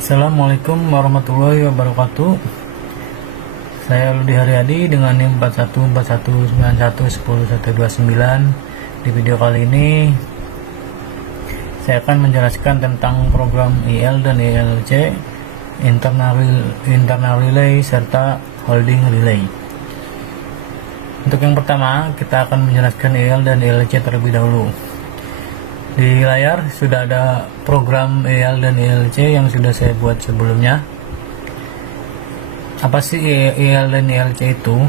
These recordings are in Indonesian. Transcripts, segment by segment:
Assalamualaikum warahmatullahi wabarakatuh. Saya Ludi Haryadi dengan NIM 4141911029. Di video kali ini saya akan menjelaskan tentang program IL dan ILC, internal relay serta holding relay. Untuk yang pertama, kita akan menjelaskan IL dan ILC terlebih dahulu. Di layar sudah ada program IL dan ILC yang sudah saya buat sebelumnya. Apa sih IL dan ILC itu?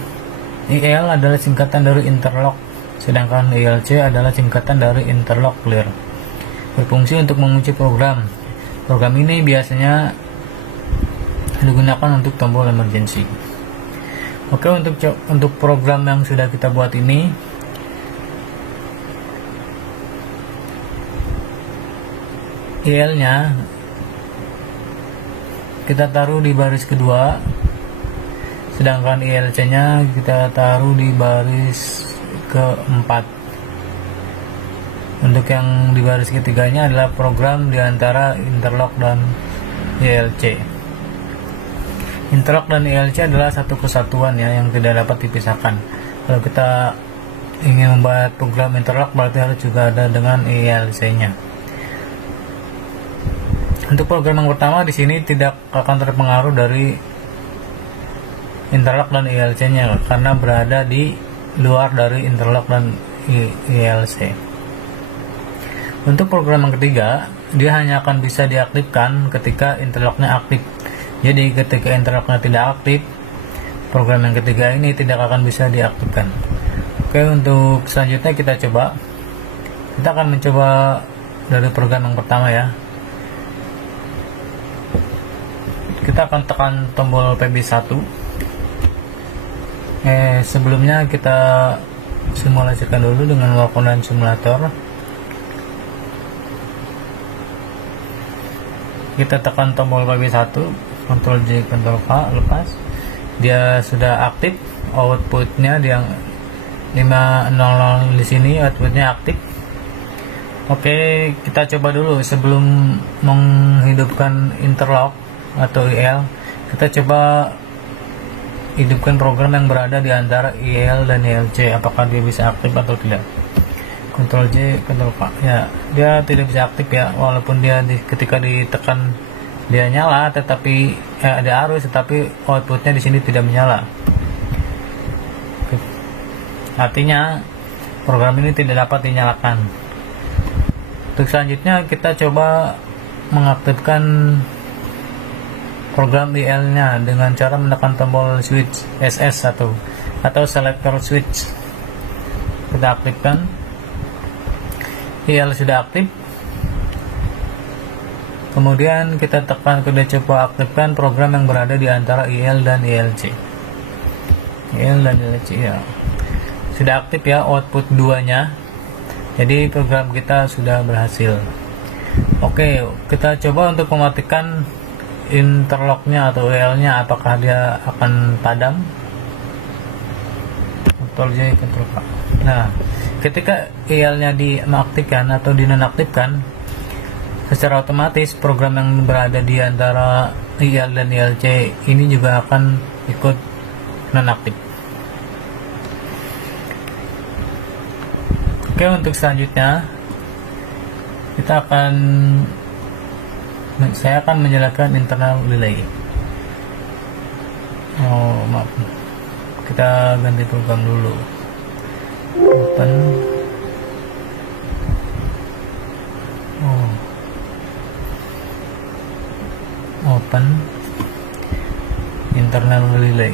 IL adalah singkatan dari interlock, sedangkan ILC adalah singkatan dari interlock clear. Berfungsi untuk mengunci program. Program ini biasanya digunakan untuk tombol emergency. Oke, untuk program yang sudah kita buat ini, IL-nya kita taruh di baris kedua, sedangkan ILC-nya kita taruh di baris keempat. Untuk yang di baris ketiganya adalah program di antara interlock dan ILC. Interlock dan ILC adalah satu kesatuan ya, yang tidak dapat dipisahkan. Kalau kita ingin membuat program interlock, berarti harus juga ada dengan ILC-nya. Untuk program yang pertama di sini tidak akan terpengaruh dari interlock dan ILC-nya karena berada di luar dari interlock dan ILC. Untuk program yang ketiga, dia hanya akan bisa diaktifkan ketika interlocknya aktif. Jadi ketika interlocknya tidak aktif, program yang ketiga ini tidak akan bisa diaktifkan. Oke, untuk selanjutnya kita coba. Kita akan mencoba dari program yang pertama ya. Kita akan tekan tombol PB1. Sebelumnya kita simulasikan dulu dengan Walkman simulator. Kita tekan tombol PB1, Ctrl J, Ctrl K, lepas. Dia sudah aktif, outputnya yang 500 di sini, outputnya aktif. Oke, kita coba dulu sebelum menghidupkan interlock atau IL, kita coba hidupkan program yang berada di antara IL dan ILC, apakah dia bisa aktif atau tidak. Ctrl J, Ctrl K. Ya, dia tidak bisa aktif ya, walaupun dia ketika ditekan dia nyala, tetapi ada arus, tetapi outputnya di sini tidak menyala. Artinya program ini tidak dapat dinyalakan. Untuk selanjutnya kita coba mengaktifkan program IL-nya dengan cara menekan tombol switch SS atau selector switch. Kita aktifkan. IL sudah aktif. Kemudian kita coba aktifkan program yang berada di antara IL dan ILC. IL dan ILC ya. Sudah aktif ya output 2-nya. Jadi program kita sudah berhasil. Oke, kita coba untuk mematikan interlocknya atau IL-nya, apakah dia akan padam. Ctrl J, Ctrl K. Nah, ketika IL-nya diaktifkan atau dinonaktifkan, secara otomatis program yang berada di antara IL dan ILC ini juga akan ikut nonaktif. Oke, untuk selanjutnya saya akan menjelaskan internal relay. Maaf, kita ganti program dulu. Open internal relay.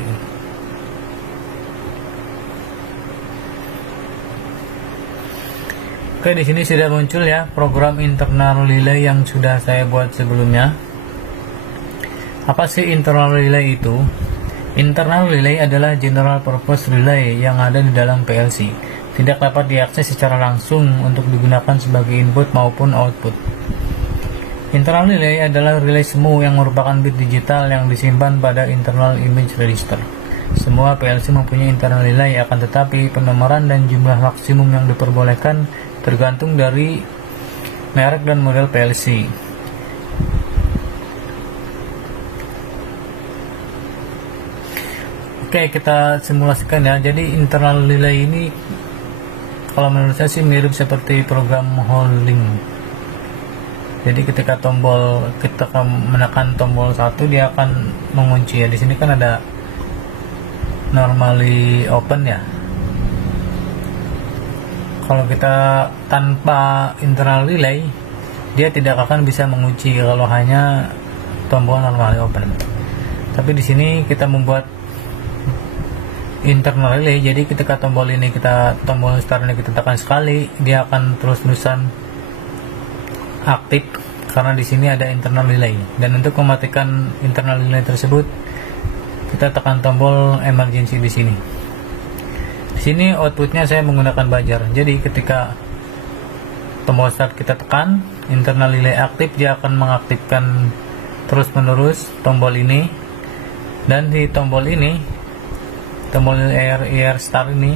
Oke, di sini sudah muncul ya program internal relay yang sudah saya buat sebelumnya. Apa sih internal relay itu? Internal relay adalah general purpose relay yang ada di dalam PLC. Tidak dapat diakses secara langsung untuk digunakan sebagai input maupun output. Internal relay adalah relay semu yang merupakan bit digital yang disimpan pada internal image register. Semua PLC mempunyai internal relay, akan tetapi penomoran dan jumlah maksimum yang diperbolehkan tergantung dari merek dan model PLC. Oke, kita simulasikan ya. Jadi internal relay ini kalau menurut saya sih mirip seperti program holding. Jadi ketika kita menekan tombol 1, dia akan mengunci ya. Di sini kan ada normally open ya. Kalau kita tanpa internal relay, dia tidak akan bisa mengunci kalau hanya tombol normally open. Tapi di sini kita membuat internal relay, jadi ketika tombol start ini kita tekan sekali, dia akan terus-terusan aktif karena di sini ada internal relay. Dan untuk mematikan internal relay tersebut, kita tekan tombol emergency di sini. Di sini outputnya saya menggunakan buzzer. Jadi ketika tombol start kita tekan, internal relay aktif, dia akan mengaktifkan terus-menerus tombol ini. Dan di tombol ini, tombol ER start ini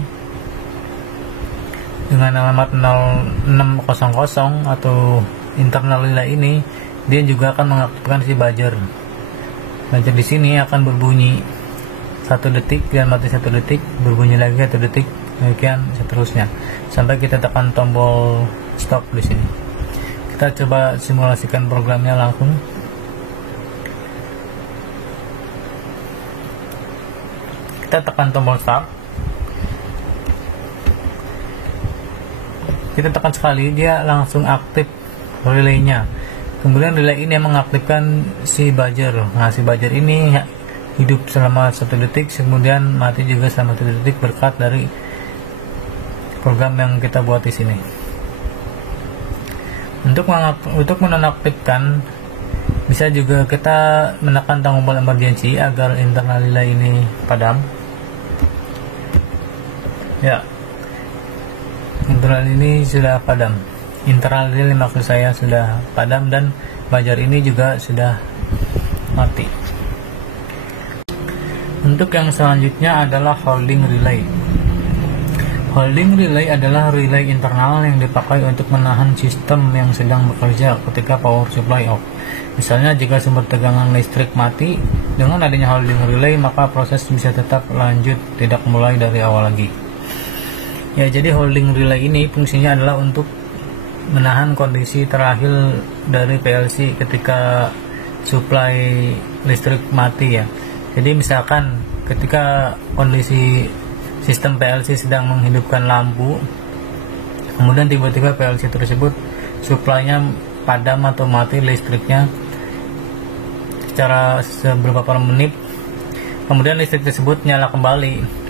dengan alamat 0600 atau internal relay ini, dia juga akan mengaktifkan si buzzer. Buzzer di sini akan berbunyi 1 detik dan mati 1 detik, berbunyi lagi 1 detik, demikian seterusnya sampai kita tekan tombol stop di sini. Kita coba simulasikan programnya langsung. Kita tekan tombol start, kita tekan sekali, dia langsung aktif relaynya. Kemudian relay ini mengaktifkan si buzzer. Nah, si buzzer ini hidup selama 1 detik, kemudian mati juga selama 1 detik berkat dari program yang kita buat di sini. Untuk menonaktifkan, bisa juga kita menekan tombol emergency agar internal relay ini padam. Ya, internal ini sudah padam. Internal relay maksud saya sudah padam dan buzzer ini juga sudah mati. Untuk yang selanjutnya adalah holding relay. Holding relay adalah relay internal yang dipakai untuk menahan sistem yang sedang bekerja ketika power supply off. Misalnya jika sumber tegangan listrik mati, dengan adanya holding relay maka proses bisa tetap lanjut, tidak mulai dari awal lagi. Ya, jadi holding relay ini fungsinya adalah untuk menahan kondisi terakhir dari PLC ketika supply listrik mati ya. Jadi misalkan ketika kondisi sistem PLC sedang menghidupkan lampu, kemudian tiba-tiba PLC tersebut supply-nya padam atau mati listriknya secara beberapa menit, kemudian listrik tersebut nyala kembali,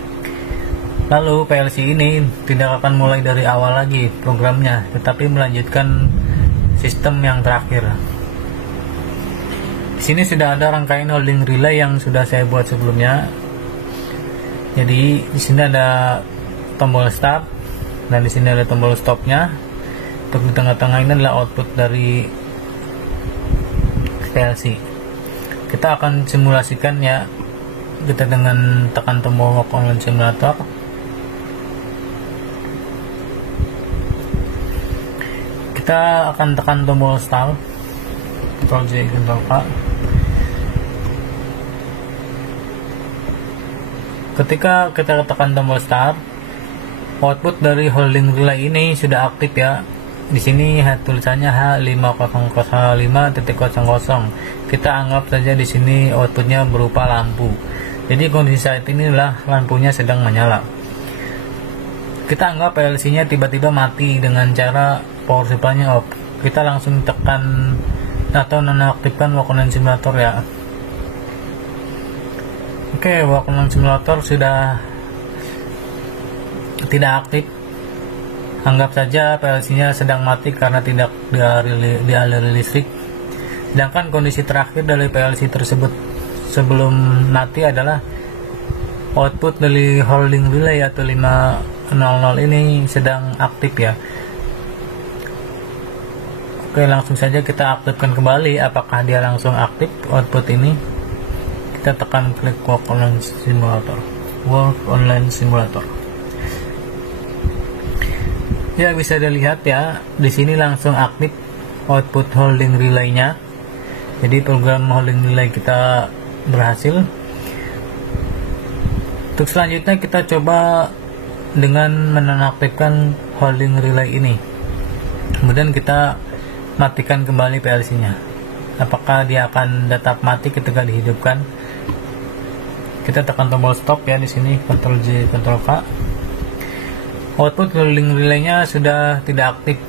lalu PLC ini tidak akan mulai dari awal lagi programnya, tetapi melanjutkan sistem yang terakhir. Di sini sudah ada rangkaian holding relay yang sudah saya buat sebelumnya. Jadi di sini ada tombol start dan di sini ada tombol stopnya. Untuk di tengah-tengah ini adalah output dari PLC. Kita akan simulasikannya kita dengan tekan tombol Work Online Simulator. Kita akan tekan tombol start, Ctrl J, Ctrl K. Ketika kita tekan tombol start, output dari holding relay ini sudah aktif ya. Di sini tulisannya H5005.00. Kita anggap saja di sini outputnya berupa lampu. Jadi kondisi saat ini adalah lampunya sedang menyala. Kita anggap PLC-nya tiba-tiba mati dengan cara power supply-nya off. Kita langsung tekan atau nonaktifkan Work Online Simulator ya. Oke, Work Online Simulator sudah tidak aktif. Anggap saja PLC-nya sedang mati karena tidak dialiri listrik. Sedangkan kondisi terakhir dari PLC tersebut sebelum mati adalah output dari holding relay atau 500 ini sedang aktif ya. Oke, langsung saja kita aktifkan kembali. Apakah dia langsung aktif output ini? Kita tekan klik Work Online Simulator. Work Online Simulator. Ya, bisa dilihat ya, di sini langsung aktif output holding relay-nya. Jadi program holding relay kita berhasil. Untuk selanjutnya kita coba dengan menonaktifkan holding relay ini. Kemudian kita matikan kembali PLC nya. Apakah dia akan tetap mati ketika dihidupkan? Kita tekan tombol stop ya di sini, Ctrl J, Ctrl K. Output holding relay-nya sudah tidak aktif.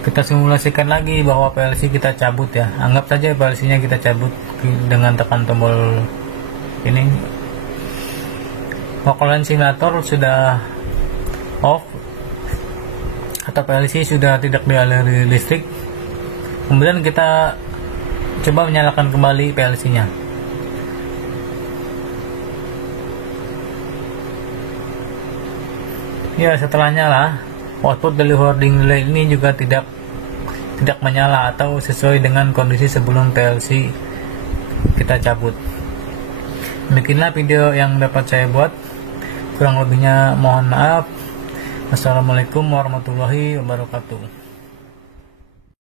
Kita simulasikan lagi bahwa PLC kita cabut ya. Anggap saja PLC-nya kita cabut dengan tekan tombol ini. Local simulator sudah off atau PLC sudah tidak dialiri listrik. Kemudian kita coba menyalakan kembali PLC-nya. Ya, setelah nyala, output dari holding relay ini juga tidak menyala atau sesuai dengan kondisi sebelum PLC kita cabut. Demikianlah video yang dapat saya buat. Kurang lebihnya mohon maaf. Wassalamualaikum warahmatullahi wabarakatuh.